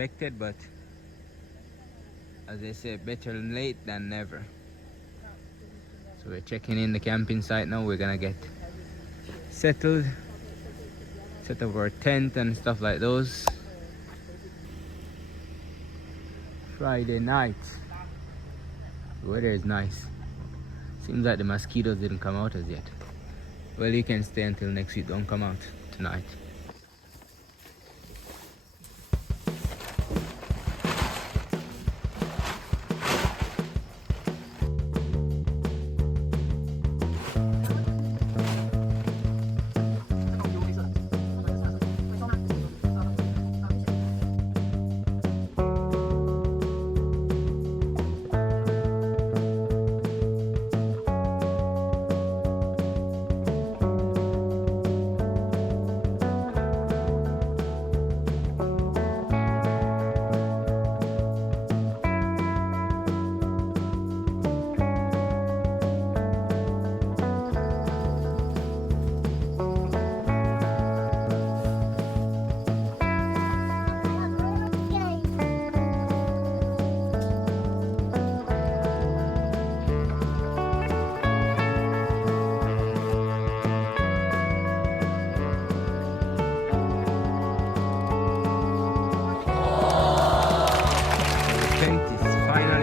expected, but as they say, better late than never. So we're checking in the camping site now. We're gonna get settled, set up our tent and stuff like those. Friday night. The weather is nice. Seems like the mosquitoes didn't come out as yet. Well, you can stay until next week. Don't come out tonight.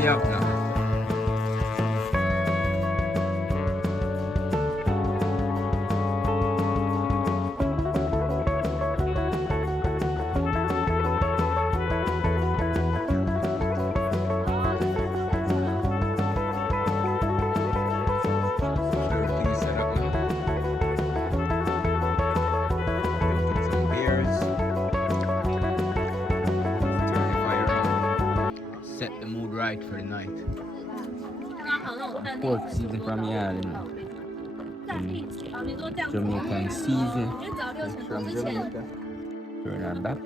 Up now. Everything is set up now. Making some beers. Turn the fire on. Set the mood right for the night. Pork season from Ireland. Jamaican season from Jamaica. Turn our back.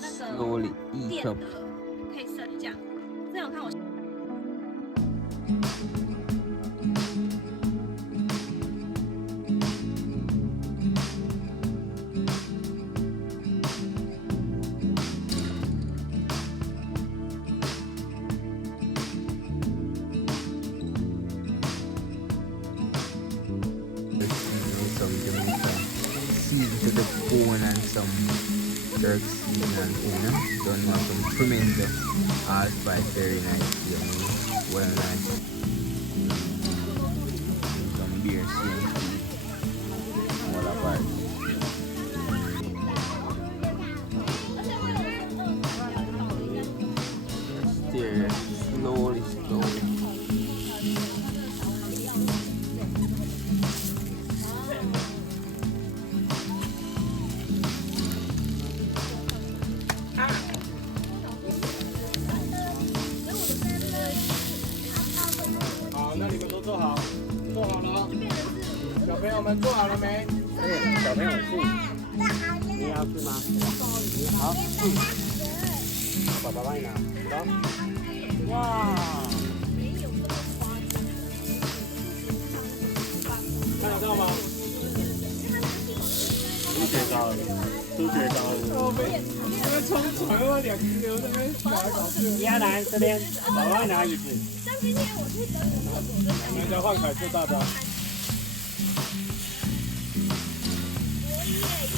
Slowly eat up. Some Jamaican season to the bone and some jerk season and don't want some tremendous allspice, very nice, well nice. Some beer season, all apart. Stir slowly.做好了，小朋友们做好了没？对，小朋友是。你也要吃吗？你好，爸爸帮你拿，走。哇！看得到吗？猪血糕，猪血糕。我们冲船了2 kg 在那边搞来搞去。你要拿这边，爸爸拿椅子。今天我去等你们交换凯做大的。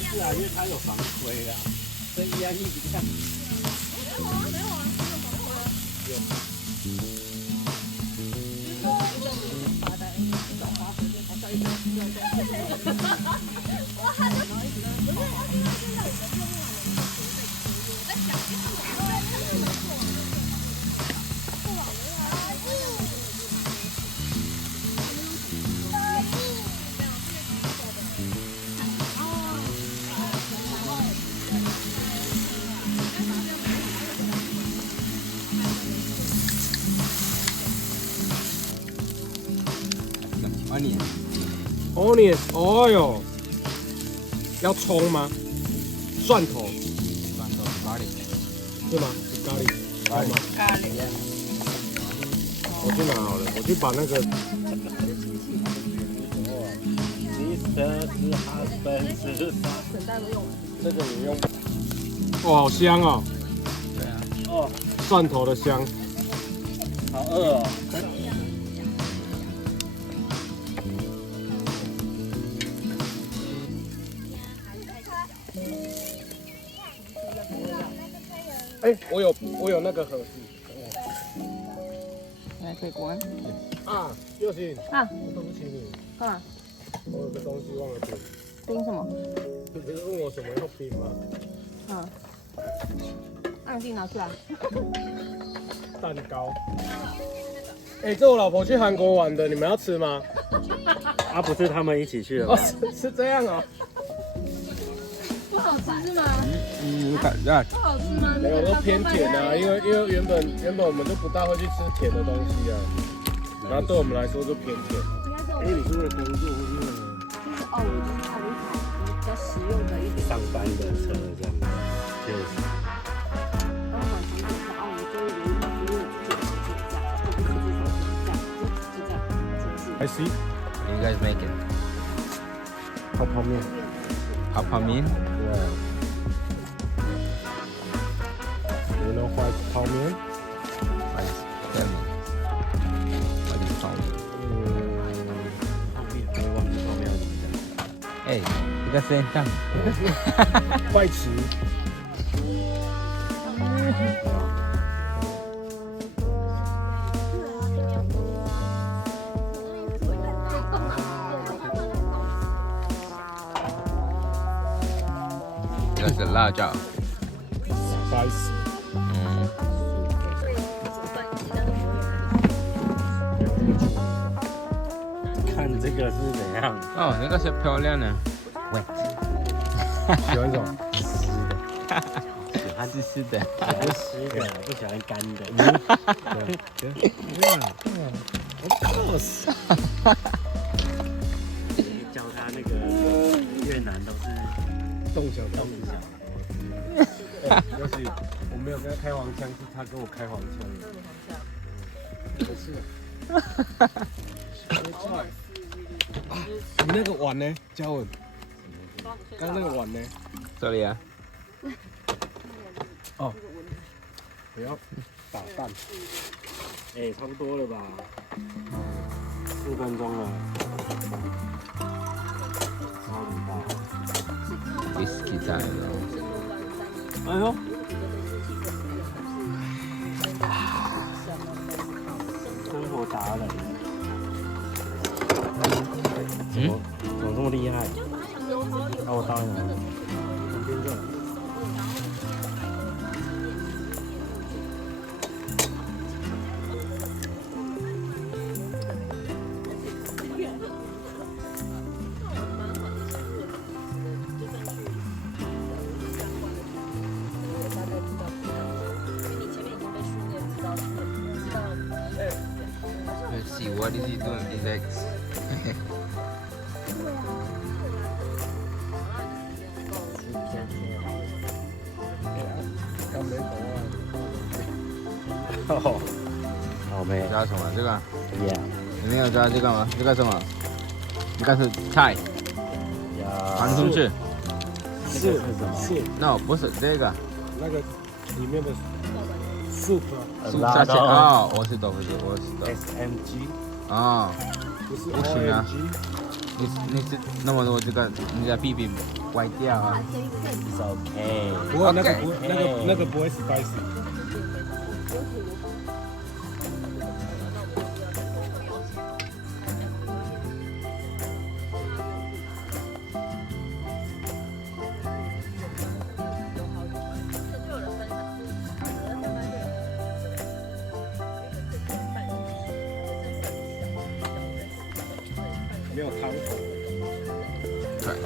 是啊，因为它有防窥啊，所以一直看。没有啊，没有啊，没有防窥啊。有。哇，他就不是，因为现在我们用那个我在想，他们做完了。Onion， 哦哟，要葱吗？蒜头是咖喱，是吗？是咖喱，咖喱吗？咖喱。我去拿好了，我去把那个。这个也用。哇，好香哦！对啊，哦，蒜头的香，好饿哦。哎，我有那个盒子。来，可以关。啊，佑兴。啊，对不起你。干嘛？我有个东西忘了冰。冰什么？你不是问我什么要冰吗？嗯。那你自己拿出来。蛋糕。哎，这我老婆去韩国玩的，你们要吃吗？啊，不是他们一起去的吗？哦，是这样哦。不好吃是吗？看这不好吃吗？没有，都偏甜啊，因为原本我们就不大会去吃甜的东西啊，然后对我们来说就偏甜。哎，你是为了工作，或是为了就是哦，我就是考虑比较实用的一点。上班的车这样子？确实。然后晚上就是哦，我就有一个服务自己这样，或者是这样，就这样，是不是？ I see. What are you guys making? 泡泡面。泡面？对。You know what is 泡面？ What is that mean? What is 泡面？我也忘记泡面要怎么讲。哎，这个声当。快吃。这是辣椒。Spicy。嗯。看这个是怎样？哦，那个是漂亮的。喂。喜欢什么？喜欢湿的。喜欢湿的，不喜欢干的。Of course。教他那个越南都是动小动小。要是我没有跟他开黄腔，是他跟我开黄腔的。不是。你那个碗呢？嘉文，刚那个碗呢？这里啊。哦，不要打蛋。哎，差不多了吧？4分钟了。超级大。Whisky time。哎呦。生活达人。怎么这么厉害？那我倒一拿。旁边这。Let's see, what is he doing with these eggs? 刚没懂啊。哦，好没？加什么？这个？ Yeah。你没有加这个吗？这个什么？这个是菜。韩同志。是是。 No， 不是这个。那个里面的 soup。沙县哦，我知道。SMG。哦。不是不行啊。你是那么多这个，你的屁屁歪掉啊。It's okay。不过那个不那个不会 spicy。没有汤头。Try.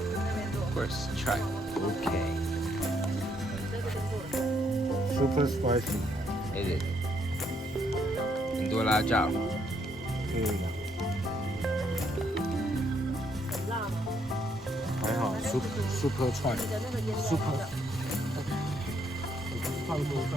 Of course, try. Okay. Super spicy。It is. 很多辣椒。还好 super try。super。放桌上。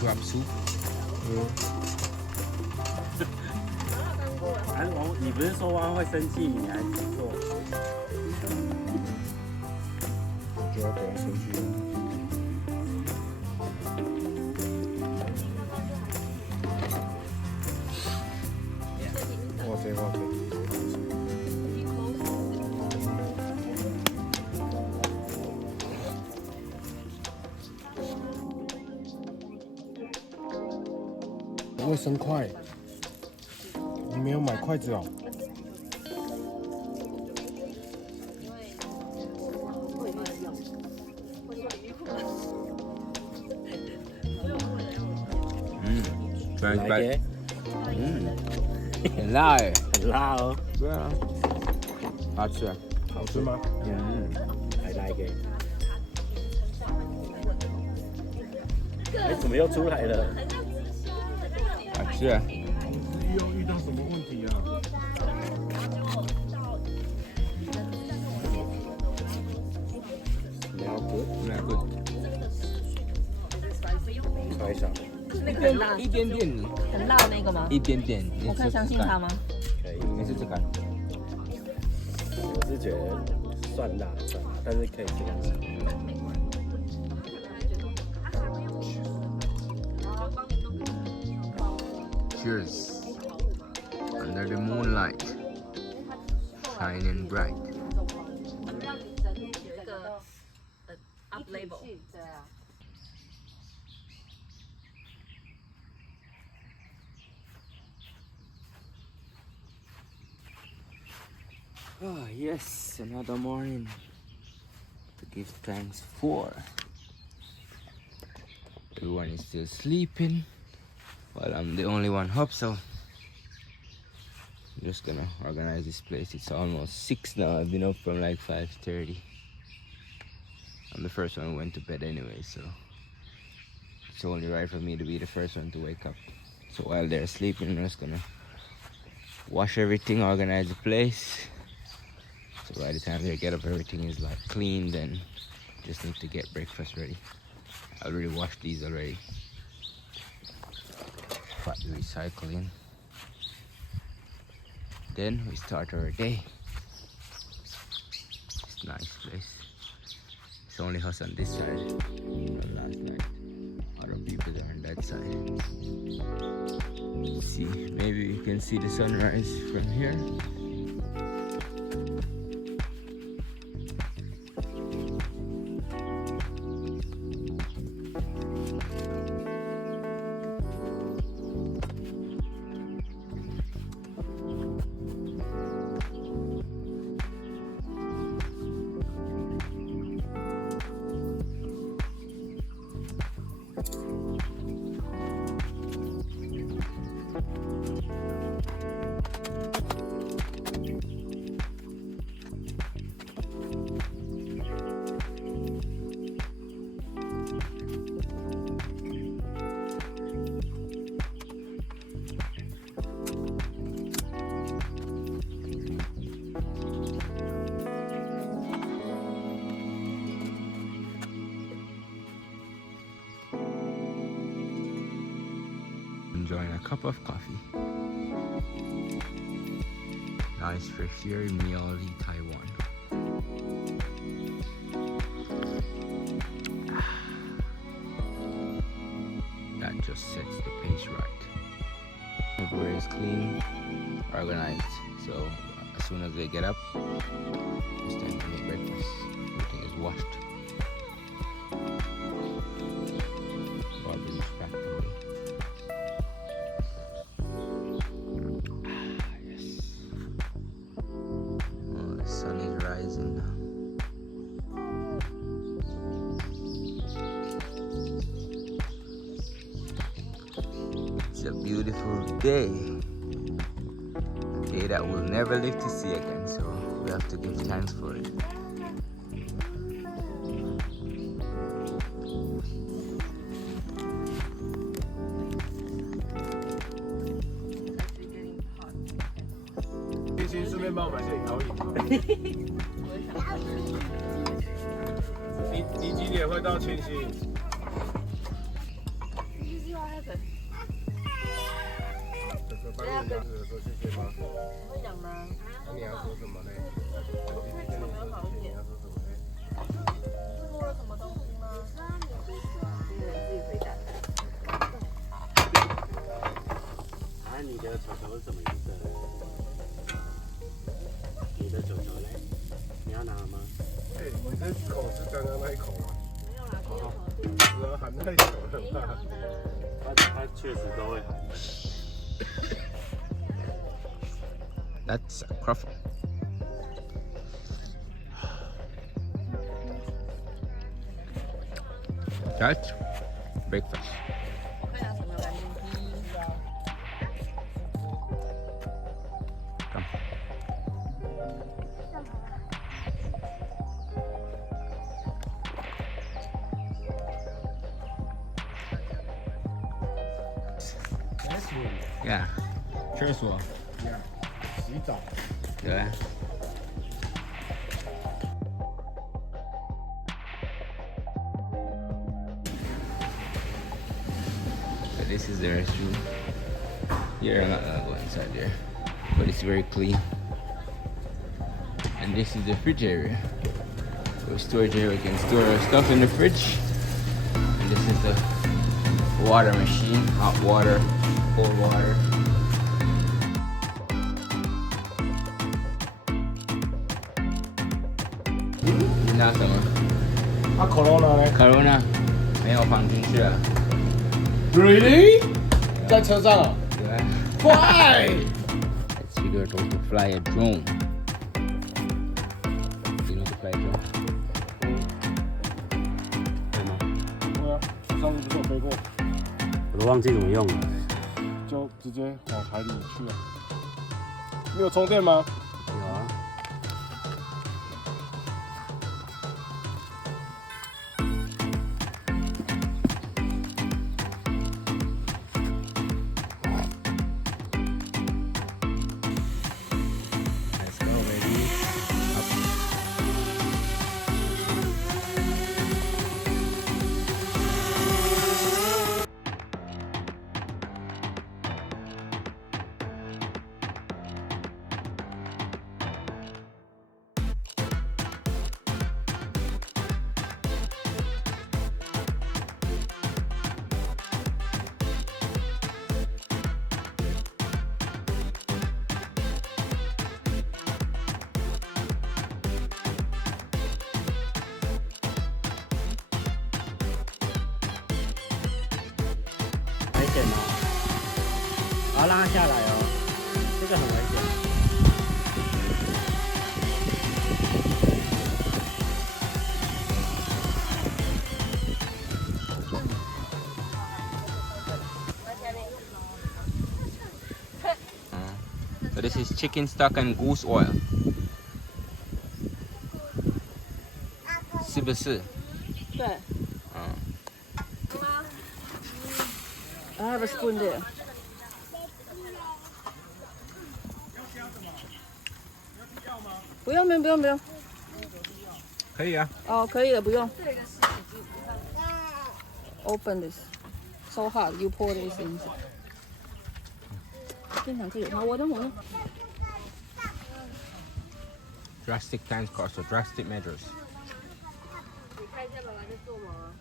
drop soup. 你不是说完会生气，你还自己做？我就要等他生气了。哇塞哇塞！卫生筷，你没有买筷子哦？Right. 很辣哎，很辣哦。对啊，好吃啊，好吃吗I like it。哎，怎么又出来了？好吃啊。又遇到什么问题啊？你要good，没有 good，猜一下。很辣，一点点，很辣那个吗？一点点。我可以相信他吗？可以。你试试看。我是觉得算辣，但是可以这样吃。Cheers. Under the moonlight, shining bright. Up label。对啊。Ah, yes, another morning to give thanks for. Everyone is still sleeping, while I'm the only one up, so I'm just gonna organize this place. It's almost 6 now. I've been up from like 5:30. I'm the first one who went to bed anyway, so it's only right for me to be the first one to wake up. So while they're sleeping, I'm just gonna wash everything, organize the place. So by the time they get up, everything is like cleaned and just need to get breakfast ready. I already washed these already. But recycling. Then we start our day. It's a nice place. It's only us on this side from last night. Other people are on that side. Let's see, maybe you can see the sunrise from here. Enjoying a cup of coffee. Nice fresh here in Miaoli, Taiwan. That just sets the pace right. Everywhere is clean, organized. So as soon as they get up, it's time to make breakfast. Everything is washed. Garbage is packed away. It's a beautiful day. A day that we'll never live to see again, so we have to give thanks for it. 说谢谢吗？会讲吗？那你要说什么呢？弟弟跟你说谢谢，你要说什么呢？是摸了什么东西吗？一个人自己回答。啊，你的球球是什么颜色的？你的球球呢？你要拿吗？哎，你的口是刚刚那一口吗？没有啦，第二口。然后含太久了吧？他确实都会含。 That's a croffle. That's breakfast. 我看一下什么蓝电梯。 Come. Yeah. Sure as well. 洗澡。对。So this is the restroom. Here I'm not gonna go inside there, but it's very clean. And this is the fridge area. So storage area, we can store our stuff in the fridge. And this is the water machine, hot water, cold water. Now什么？啊，Corona 呢 Corona 没有放进去啊。 ？Really？在车上啊？对啊。 Why？ Let's figure out how to fly a drone. You know how to fly a drone? 对吗？对啊，上次不是有飞过，我都忘记怎么用了。就直接往海里去啊。你有充电吗？有啊。 Let's go, baby. Up.我要让它下来哦，这个很危险。So this is chicken stock and goose oil. 是不是？对。嗯。 I have a spoon there. 不用，不用，不用。可以啊。哦，可以了，不用。Open this. So hot. You pour this in. 现场可以有它，我的。 Drastic times call, so drastic measures. 你看一下爸爸在做吗？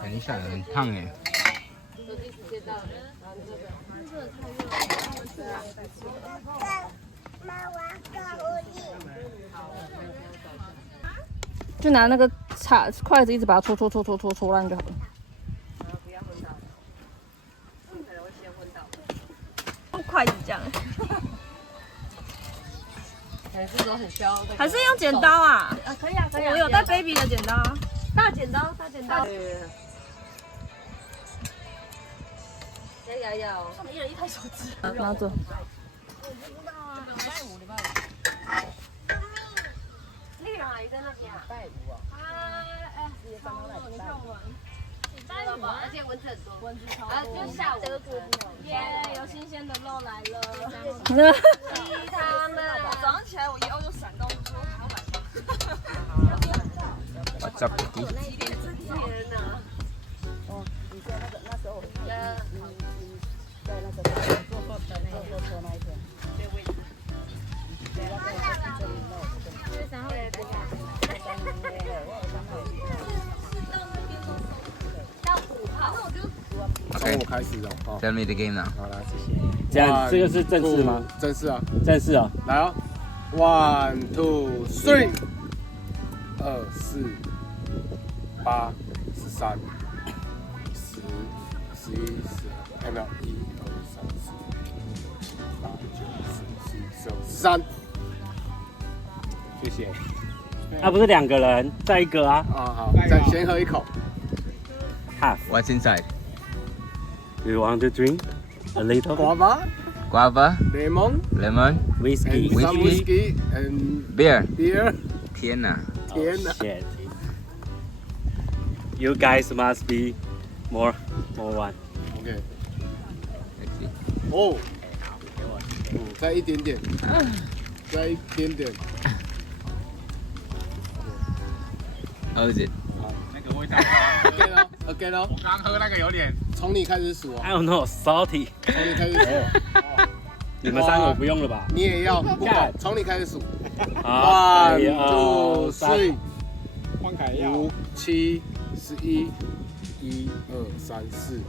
看一下，很烫哎。就拿那个筷子一直把它戳烂就好了。用筷子这样。这种很需要。还是用剪刀啊？可以啊，可以啊。我有带 baby 的剪刀。 大剪刀。要。他们一人一台手机。拿着。丽蓉阿姨在那边啊。拜五啊。礼拜五，而且蚊子很多。蚊子超多。啊，就下午。耶，有新鲜的肉来了。鸡他们。早上起来我一欧就闪到，就说还要买。What's What's up, Kitty? 哦，你说那个那时候，你在那个做车那一天，对位置，对那个这里那这3号也不敢，3号到5号，那我就从我开始哦。 Tell me the game now. 好啦，谢谢。这样这个是正式吗？正式啊，正式啊。来哦，1 2 3，2 4 8 13 10 11 12，没有1 2 3 4 8 9 10 11 12 13。谢谢。啊，不是2个人，再一个啊。啊好，再先喝一口。 Half. What's inside? You want to drink a little? Guava, Guava, lemon, lemon, Whiskey. and some Whiskey. whiskey and beer. beer. 天哪！ 天哪 Shit. You guys must be more one. OK， Let's see. 哦，再一点点，再一点点。 How is it? 那个味道， OK 咯，OK 咯。我刚喝那个有点，从你开始数哦， I don't know, salty. 从你开始数，你们3个不用了吧？你也要，不管，从你开始数。好 1 2 3黄凯要5 7 11 1 2 3 4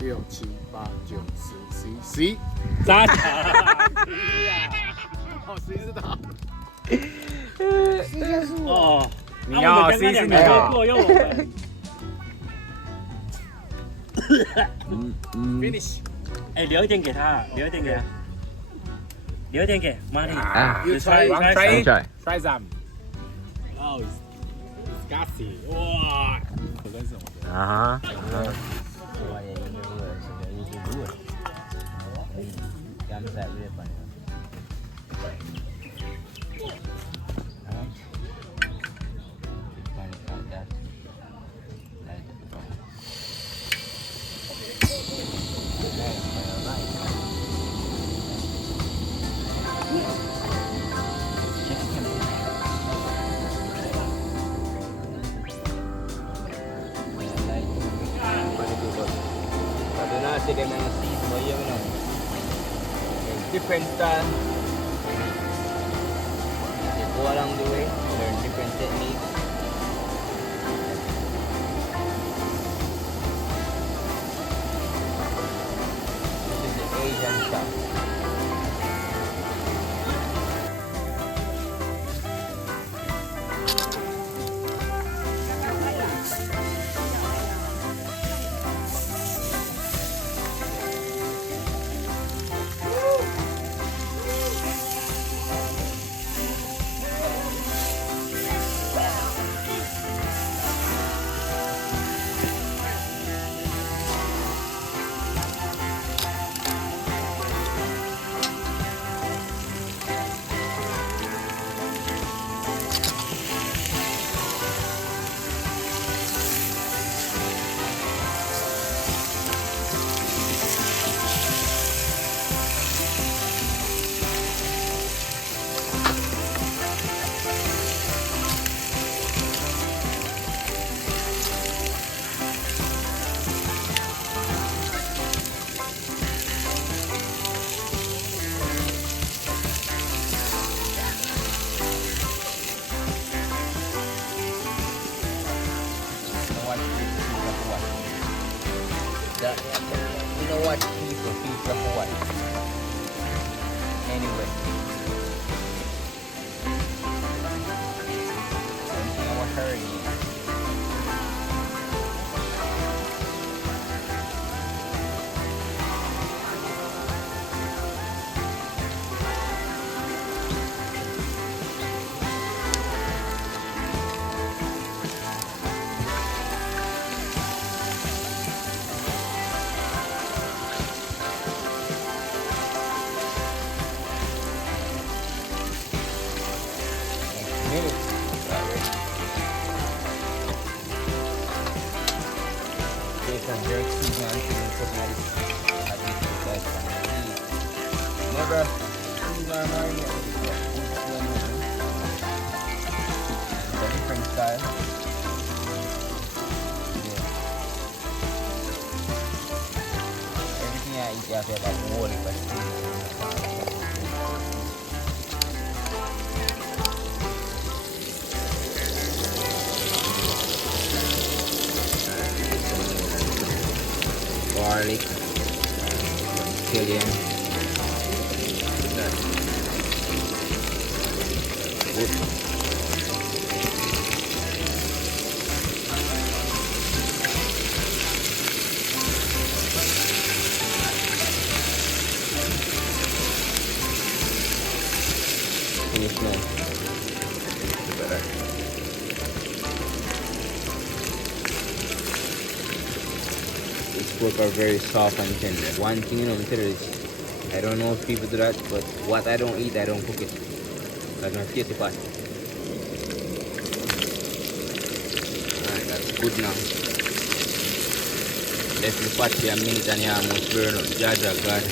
6 7 8 9 10 11 11。扎起哦，11是他。哦，你要我们刚刚是2个喝过，用我们。Finish。哎，留一点给他，留一点给他，留一点给 Money。啊 You try it. Try it. Try. try some。哦，disgusting！ 哇，可跟什么的？啊哈。Different style. They go along the way, learn different techniques. This is the Asian style. You know what? Piece of what? Anyway. Something I was hurrying. Never choose our mind. It's a different style. garlic, scallion. Good. Finish now. Better. These pork are very soft and tender. One thing you know, I'm telling you is, I don't know if people do that, but what I don't eat, I don't cook it. Like my face is fat. Alright, that's good now. Left the pot for a minute and you almost burn up. Jaja, God.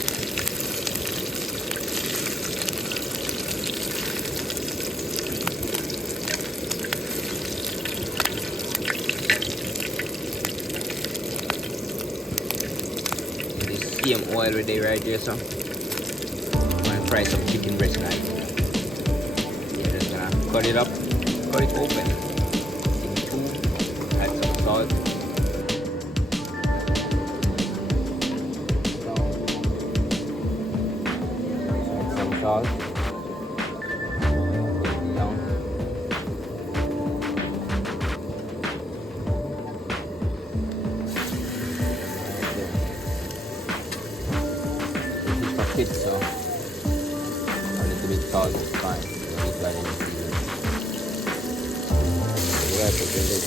Same oil already right there, so I'm gonna fry some chicken breast tonight. Yeah, just gonna cut it up, cut it open in two, add some salt. Add some salt. Put it down. Kids, so a little bit salt is fine. Don't need to add any seasoning. You gotta put in this.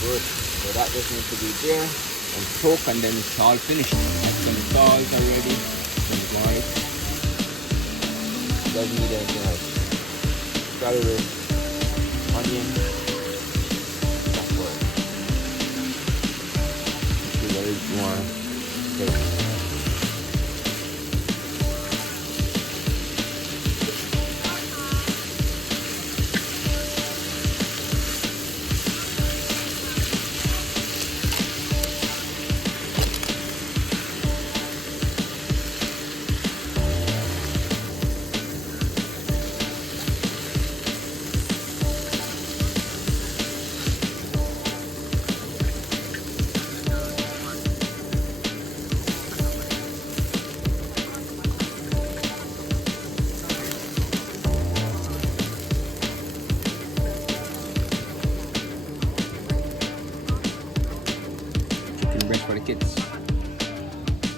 Good. So that just needs to be there and soak, and then it's all finished. Add some salt already, some garlic. Doesn't need anything else. Celery, onion, that's what. See what is more taste. Bread for the kids.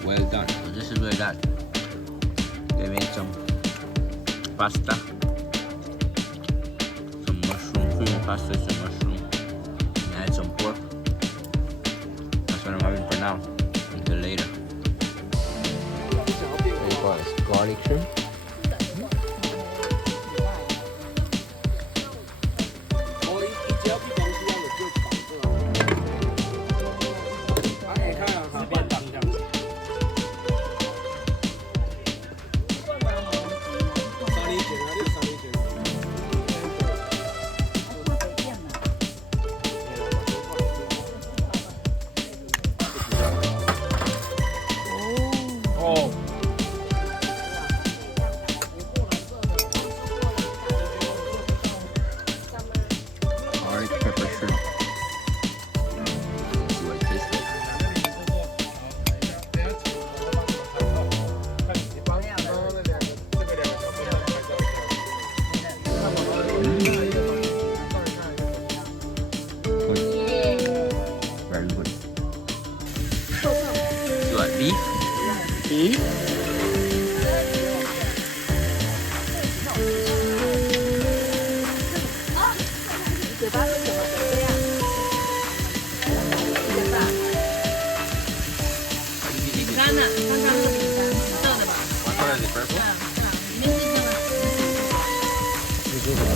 Well done. So this is where that they made some pasta, some mushroom, creamy pasta, some mushroom, and add some pork. That's what I'm having for now until later. What do you call this? Garlic shrimp. 咦？嘴巴是怎么这样？一个大。饼干呢？刚刚那个饼干，紫色的吧？对啊，里面是这样的。你说什么？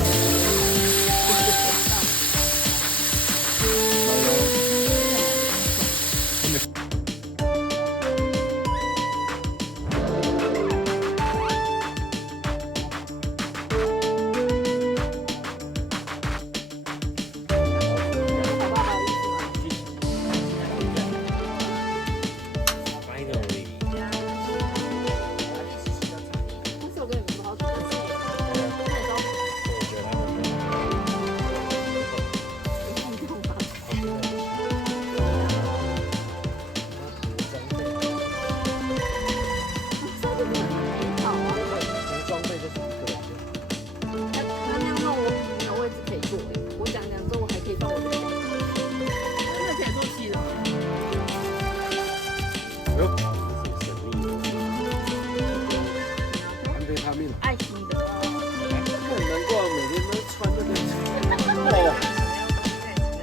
爱心的。难怪每天都穿那个。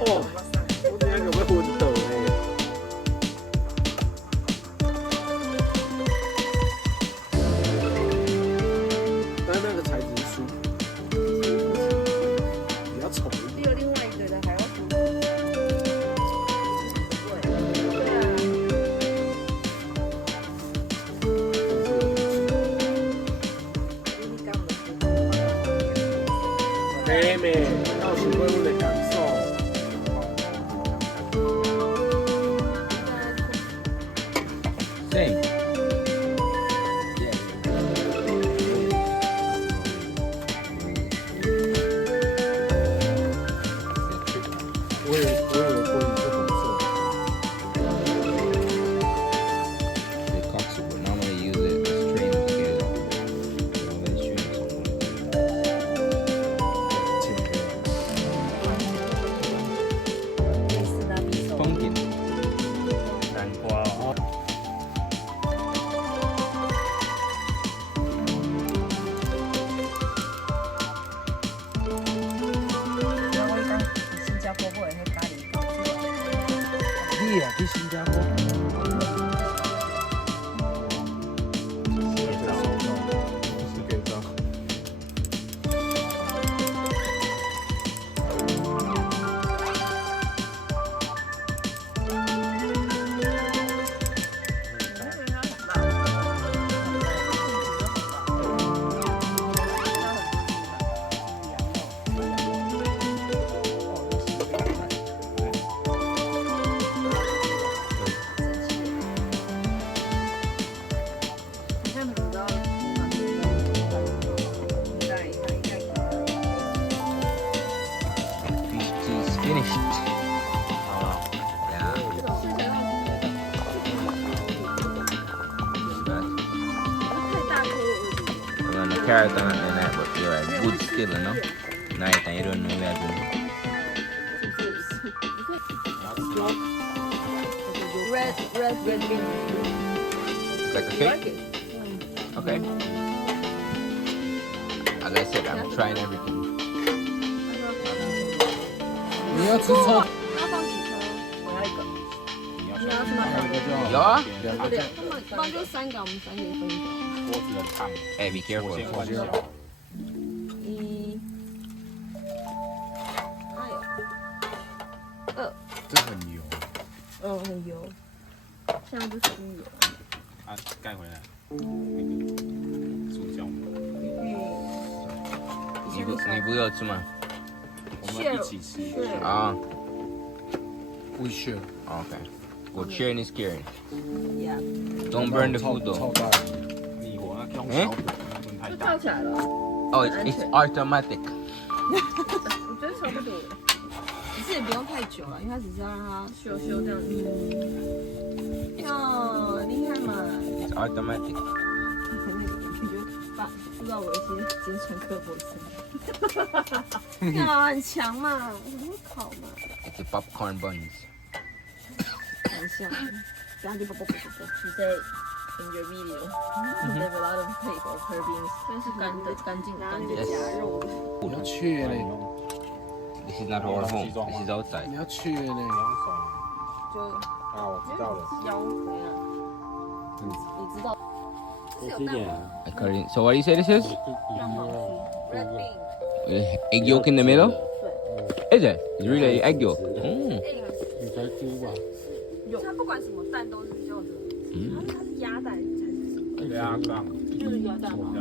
哦，我今天有没有昏倒嘞？但那个材质舒服，比较丑一点。比另外一个的还要舒服。妹妹，要学会我的感受。Same. Yeah. 我以为玻璃是红色。 The cox would normally use it as string together. Let strings on pumpkin. 南瓜哦。新加坡买迄咖喱糕。你啊，去新加坡？是给照。Fish cheese finished. Yeah. We're on the carrot on it tonight, but you're right. Good still, you know? Night and you don't know where you're doing. Red bean. Like a cake? Okay. As I said, I'm trying everything. 你要吃葱？要放几颗？我要一个。你要你要什么？有啊。哦，对，他们就3个，我们3个一分一个。锅子很烫， Hey, be 我 careful. 先关掉。这很油很油，现在不属于油。啊，盖回来。那个塑胶吗？你不要吃吗？我们一起吃。啊 We share. Okay. Well, sharing is caring. Yeah. Don't burn the food 超 though. 大。你火那用小火，那不能太大。起来了， Oh, it's automatic. 我觉得差不多。只是也不用太久了，因为它只是要让它修这样子。哟，厉害嘛！ It's automatic. 那个感觉知道我一些精神刻薄症。呀，很强嘛，很会烤嘛。 It's the popcorn buns. 很像，然后就啵啵啵啵啵，你在 in your video. They have a lot of tape of her being 真是干净。你要去嘞， This is not our home. This is outside. 你要去嘞。就啊，我知道了。腰怎样？你知道？多吃一点啊。 So what do you say this is? Red bean. Egg yolk in the middle? Is it? It's really egg yolk. 你才猪吧？它不管什么蛋都是叫的，它是鸭蛋才是鸭蛋，就是鸭蛋嘛，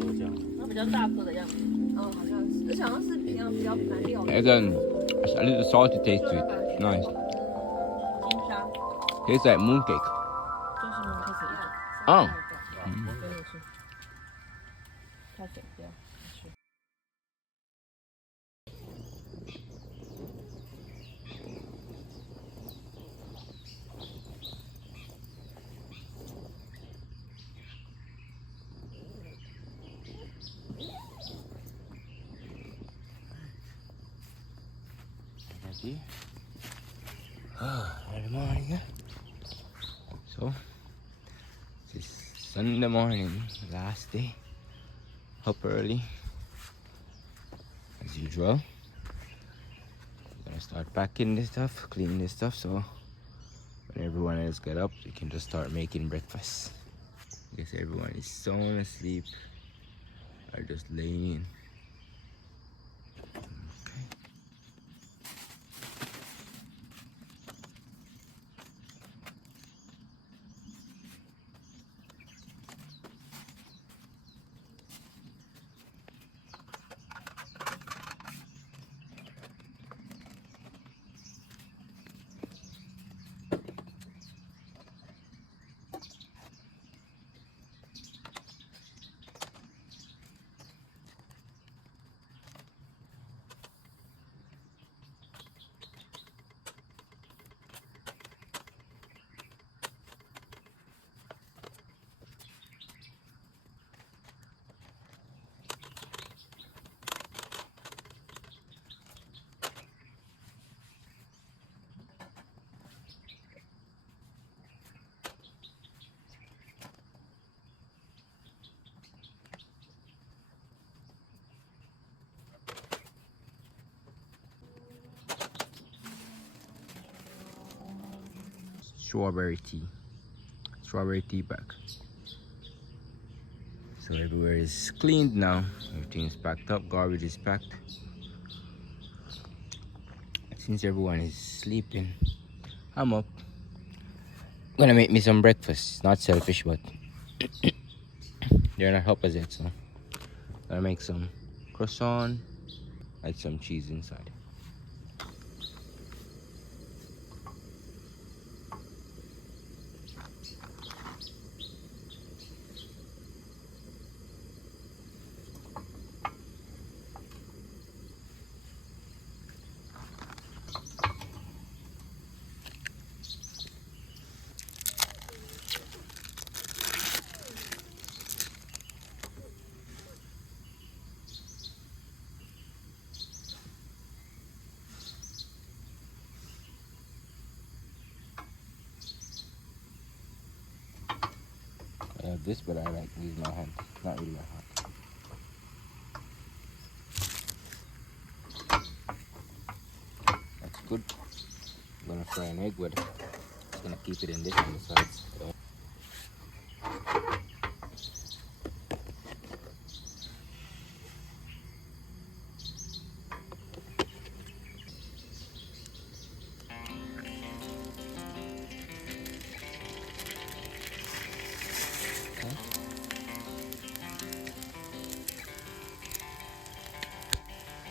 多这样。它比较大颗的样子。好像是，而且好像是比较难料理。 Again, a little salty taste to it. Nice. 金沙 Tastes like mooncake. 就是那开始一样。哦给你吃。开水不要吃。 Ready? Good morning. So, it's Sunday morning, last day. Up early, as usual. Gonna start packing this stuff, cleaning this stuff, so when everyone else get up, we can just start making breakfast. I guess everyone is sound asleep or just laying in. Okay. Strawberry tea bag. So everywhere is cleaned now, everything is packed up, garbage is packed. Since everyone is sleeping, I'm up. Gonna make me some breakfast. Not selfish, but they're not up as yet, so gonna make some croissant, add some cheese inside. I have this, but I like use my hand, not really my hand. That's good. I'm gonna fry an egg with it. Just gonna keep it in this on the sides.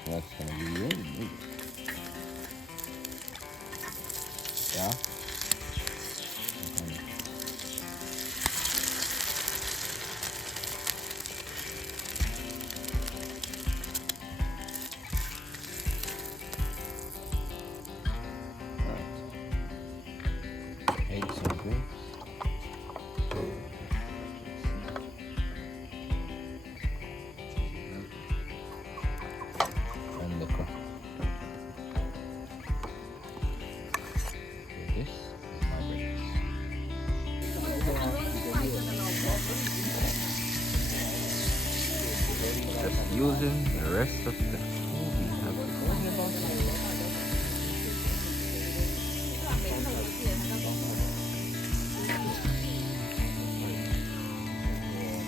That's gonna be really big. Yeah. Okay. Alright. Eggs and grapes. And liquor. Do this. using the rest of the food we have.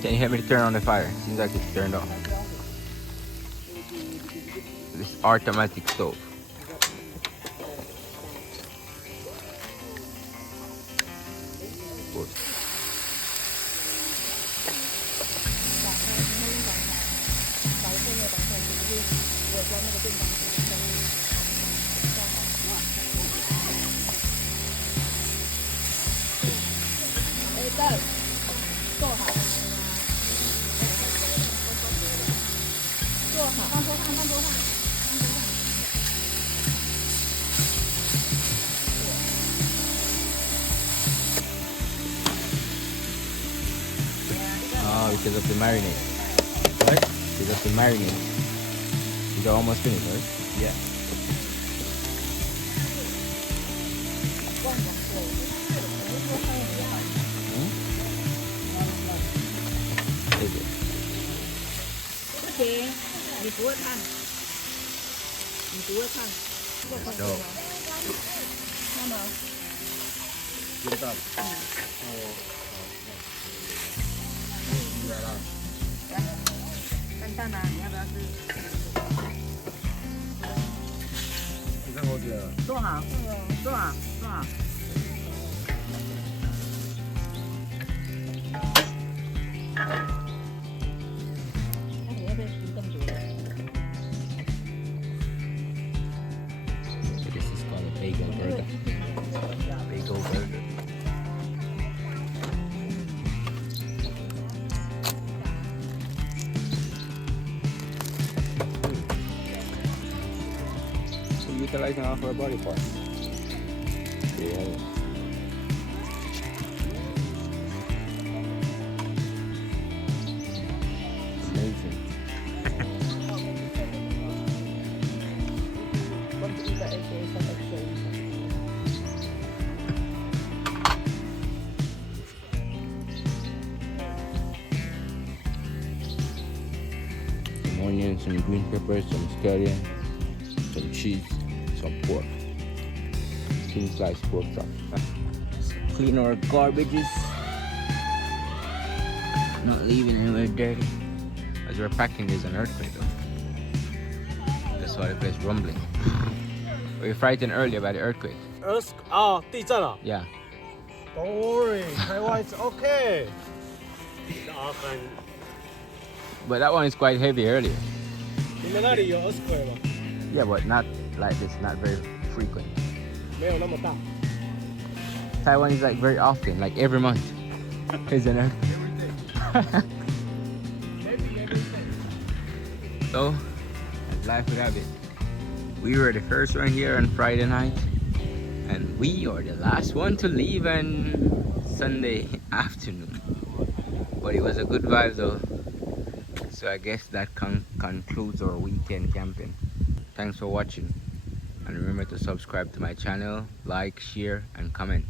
Can you help me to turn on the fire? Seems like it's turned off. This automatic stove. Good. Oh, because of the marinade. What? Because of the marinade. These are almost finished, right? Yeah. Take it. โอเค你不会看你不会看 So, 那么知道。蛋蛋啊你要不要吃你看我姐。做好做好做好那你要不要吃更多 this is called a bagel burger. Bagel burger. So utilizing all of our body parts. Yeah. Amazing. Want to eat the egg there, some egg there. Some onions, some green peppers, some scallion, some cheese, some pork. Thin sliced pork chop. Clean our garbages. Not leaving anywhere dirty. As we're packing, there's an earthquake though. That's why the place rumbling. Were you frightened earlier by the earthquake? 地震了。 Yeah. Don't worry, Taiwan is okay. But that one is quite heavy earlier. 你们那里有 earthquake 吗？ Yeah, but not like this, not very frequent. 没有那么大。 Taiwan is like very often, like every month. Isn't it? So, as life would have it, we were the first one here on Friday night, and we are the last one to leave on Sunday afternoon. But it was a good vibe though. So I guess that concludes our weekend camping. Thanks for watching, and remember to subscribe to my channel, like, share, and comment.